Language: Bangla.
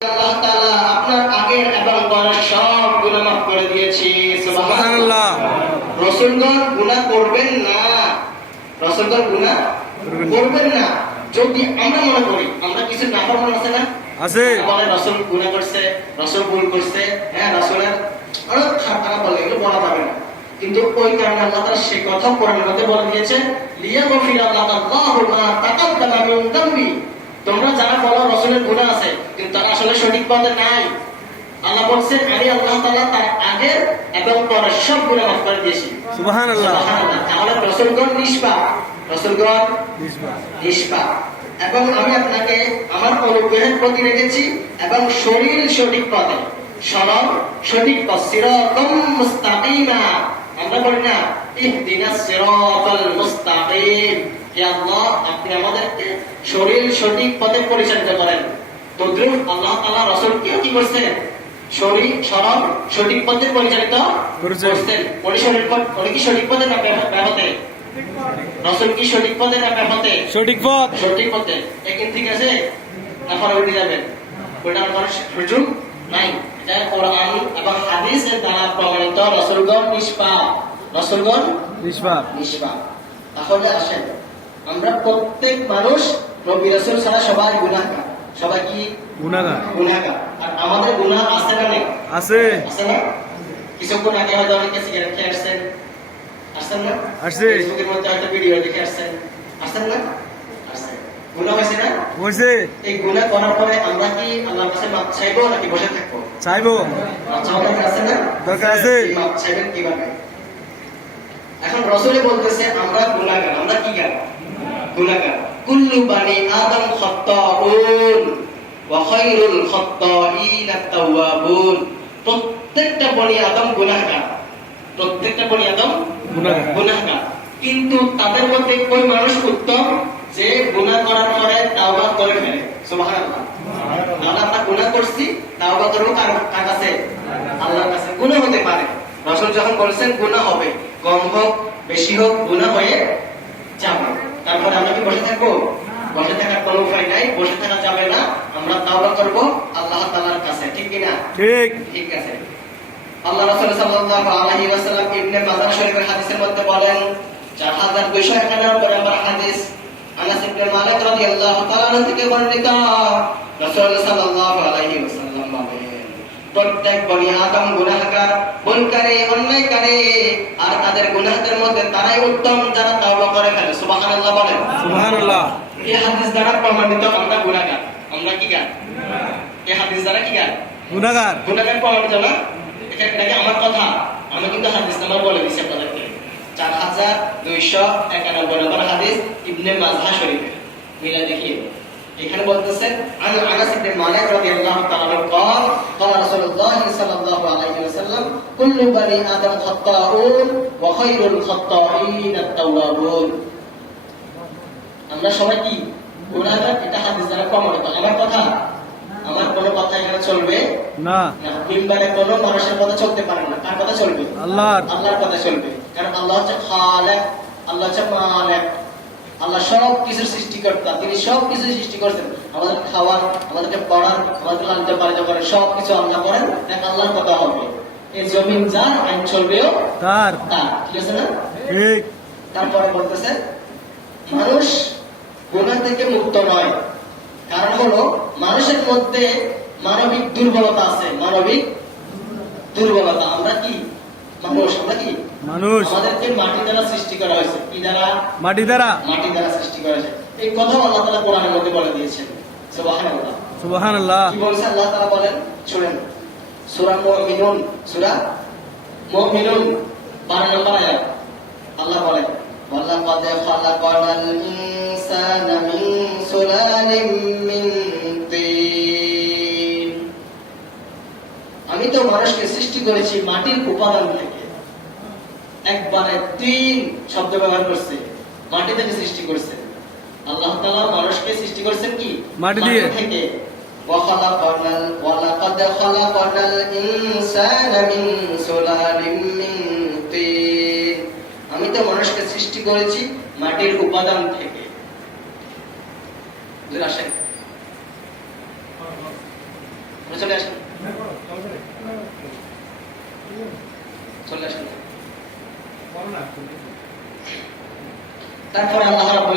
আল্লাহ তাআলা আপনার আগের এবং পরের সব গুনাহ মাফ করে দিয়েছি। সুবহানাল্লাহ। রাসূলগণ গুনাহ করবেন না, রাসূলগণ গুনাহ করবেন না। যদি আমরা মনে করি আমরা কিছু নাফরমান আছে না, আছে বলে রাসূল গুনাহ করছে, রাসূল ভুল করছে, হ্যাঁ রাসূলের আরো খারাপ বলে এগুলো বলা যাবে না। কিন্তু ওই কারণে আল্লাহ তাআলা সেই কথা কোরআনের মধ্যে বলে দিয়েছেন, লিয়াগফিরা লাকাল্লাহু মা তাকাদ্দামা মিন যামবি। তোমরা যারা বলো রাসূলের গুনাহ আছে কিন্তু তারা আসলে সঠিক পথে নাই, আল্লাহ বলছেন আমি আল্লাহ তাআলা তার আগের এবং পরের সব গুনাহ মাফ করে দিয়েছি। সুবহানাল্লাহ। সুবহানাল্লাহ। তাহলে রাসূলগণ নিষ্পাপ, রাসূলগণ নিষ্পাপ। এবং আমি আপনাকে আমার অনুগ্রহের প্রতি রেখেছি এবং শরীর সঠিক পথে, সরল সঠিক পথ, সিরাতাম মুস্তাকিমা। আমরা বলি না ইহদিনাস সিরাতাল মুস্তাকিম, হে আল্লাহ আপনি আমাদেরকে শরীর সঠিক পথে পরিচালিত করেন। তদ্রুপ আল্লাহ তাআলা রাসূলকে কি করছেন? শরীর সরল সঠিক পথে পরিচালিত করছেন। উনি কি সঠিক পথে না ব্যাহতে? রাসূল কি সঠিক পথে না ব্যাহতে? সঠিক পথ, সঠিক পথে। এখন ঠিক আছে না পরে উঠে যাবেন, ওটা করার সুযোগ নাই। এটা কোরআন এবং হাদিসের দ্বারা প্রমাণিত রাসূলগণ নিষ্পাপ, রাসূলগণ নিষ্পাপ। তাহলে আসেন আমরা প্রত্যেক মানুষ নবী রাসূল ছাড়া সবাই গুনাহগার। সবাই কি গুনাহগার? আর আমাদের গুনাহ আছে না নেই? আছে, আছে না? কিছুক্ষণ আগে হয়তো অনেকে সিগারেট খেয়ে আসছেন, আসছেন না? আসছে। ফেসবুকের মধ্যে হয়তো ভিডিও দেখে আসছেন, আসছেন না? আসছে। গুনাহ হয়েছে না? হয়েছে। এই গুনাহ করার পরে আমরা কি আল্লাহর কাছে মাপ চাইবো নাকি বসে থাকবো? চাইবো। মাপ চাওয়ার দরকার আছে না? দরকার আছে। মাপ চাইবেন কিভাবে? এখন রাসূলে বলতেছে আমরা গুনাহগার। আমরা কি গার? গুনাহগার। কুল্লু বানি আদম খাত্তাউন ওয়া খায়রুল খাত্তাইন আত-তাওয়াবুন। প্রত্যেকটা বনি আদম গুনাহগার, প্রত্যেকটা বনি আদম গুনাহগার। কিন্তু তাদের মধ্যে কোন মানুষ উত্তম যে গুনাহ করার পরে তাওবা করে ফেলে? সুবহানাল্লাহ। আমরা গুনাহ করছি, তাওবা করব কার কাছে? আল্লাহর কাছে। গুনাহ হতে পারে, রাসূল যখন বলেছেন গুনাহ হবে, কম হোক বেশি হোক গুনাহ হয়ে যাবে। তারপরে আমরা কি বসে থাকবো? বসে থাকার কোনো উপায় নাই, বসে থাকা যাবে না। আমরা তাওবা করব আল্লাহ তাআলার কাছে, ঠিক কি না? ঠিক, ঠিক আছে। আল্লাহ রাসূল সাল্লাল্লাহু আলাইহি ওয়াসাল্লাম ইবনে মাজাহ শরীফের হাদিসের মধ্যে বলেন 4291 নম্বর হাদিস, আনাস ইবনে মালিক রাদিয়াল্লাহু তাআলা থেকে বর্ণিত, রাসূল সাল্লাল্লাহু আলাইহি ওয়াসাল্লাম বলেন প্রত্যেক বনি আদম গুনাহগার, ভুলকারী, অন্যায়কারী, আর তাদের গুনাহদের মধ্যে তারাই উত্তম যারা তাওবা করে ফেলে। সুবহানাল্লাহ বলেন। সুবহানাল্লাহ। এই হাদিস দ্বারা প্রমাণিত আমরা গুনাহগার। আমরা কি গান? এই হাদিস দ্বারা কি গান? গুনাহগার। গুনাহগার প্রমাণিত না? এটা কি আমার কথা? আমি কিন্তু হাদিস নাম্বার বলে দিছি আপনাদেরকে, 4291 নম্বর হাদিস ইবনে মাজাহ শরীফের। মিলা দেখিয়ে এখানে বলতেছেন আনাস ইবনে মালিক রাদিয়াল্লাহু তাআলা قال قال رسول الله صلى الله عليه وسلم كل بني آدم خطاؤون وخير الخطائين التوابون। আমরা সবাই কি গুনাহগার? এটা হাদিস দ্বারা প্রমাণিত। আমার কথা, আমার কোনো কথা এখানে চলবে না। মিম্বারে কোনো মানুষের কথা চলতে পারে না। কার কথা চলবে? আল্লাহর। আল্লাহর কথা চলবে। কারণ আল্লাহ হচ্ছে খালিক, আল্লাহ হচ্ছে মালিক, আল্লাহ সব কিছুর সৃষ্টিকর্তা। তিনি সব কিছু সৃষ্টি করেছেন, আমাদের খাওয়ার, আমাদেরকে পড়ার, আমাদের লালন পালন করেন, সব কিছু আল্লাহ করেন। দেখ আল্লাহর কথা হবে, এই জমিন যার, আইন চলবেও তার। ঠিক আছে না? ঠিক। তারপরে বলতেছে মানুষ গুনাহ থেকে মুক্ত নয়, কারণ হলো মানুষের মধ্যে মানবিক দুর্বলতা আছে। মানবিক দুর্বলতা। আমরা কি মানুষ? আমরা কি মানুষ? আমাদেরকে মাটি দ্বারা সৃষ্টি করা হয়েছে। কি দ্বারা? মাটি দ্বারা। মাটি দ্বারা সৃষ্টি করা হয়েছে। এই কথা আল্লাহ তাআলা কোরআনের মধ্যে বলে দিয়েছেন। সুবহানাল্লাহ। সুবহানাল্লাহ। কি বলছে আল্লাহ তাআলা বলেন? শুনেন, সূরা মুমিনুন, সূরা মুমিনুন 12 নম্বর আয়াত। আল্লাহ বলেন ওয়ালাকাদ খালাকানাল ইনসানা মিন সুলালিম মিন তিন। আমি তো মানুষকে সৃষ্টি করেছি মাটির উপাদান থেকে। একবারে তিন শব্দ ব্যবহার করছে, মাটি থেকে সৃষ্টি করেছে আল্লাহ তাআলা। মানুষকে সৃষ্টি করেছেন কি? মাটি থেকে। ওয়ালাকাদ খালাকানাল ইনসানা মিন সুলালিম মিন তিন। আমি তো মানুষকে সৃষ্টি করেছি মাটির উপাদান থেকে। আসেন চলে আসেন, চলে আসেন। তারপরে আল্লাহ রাব্বুল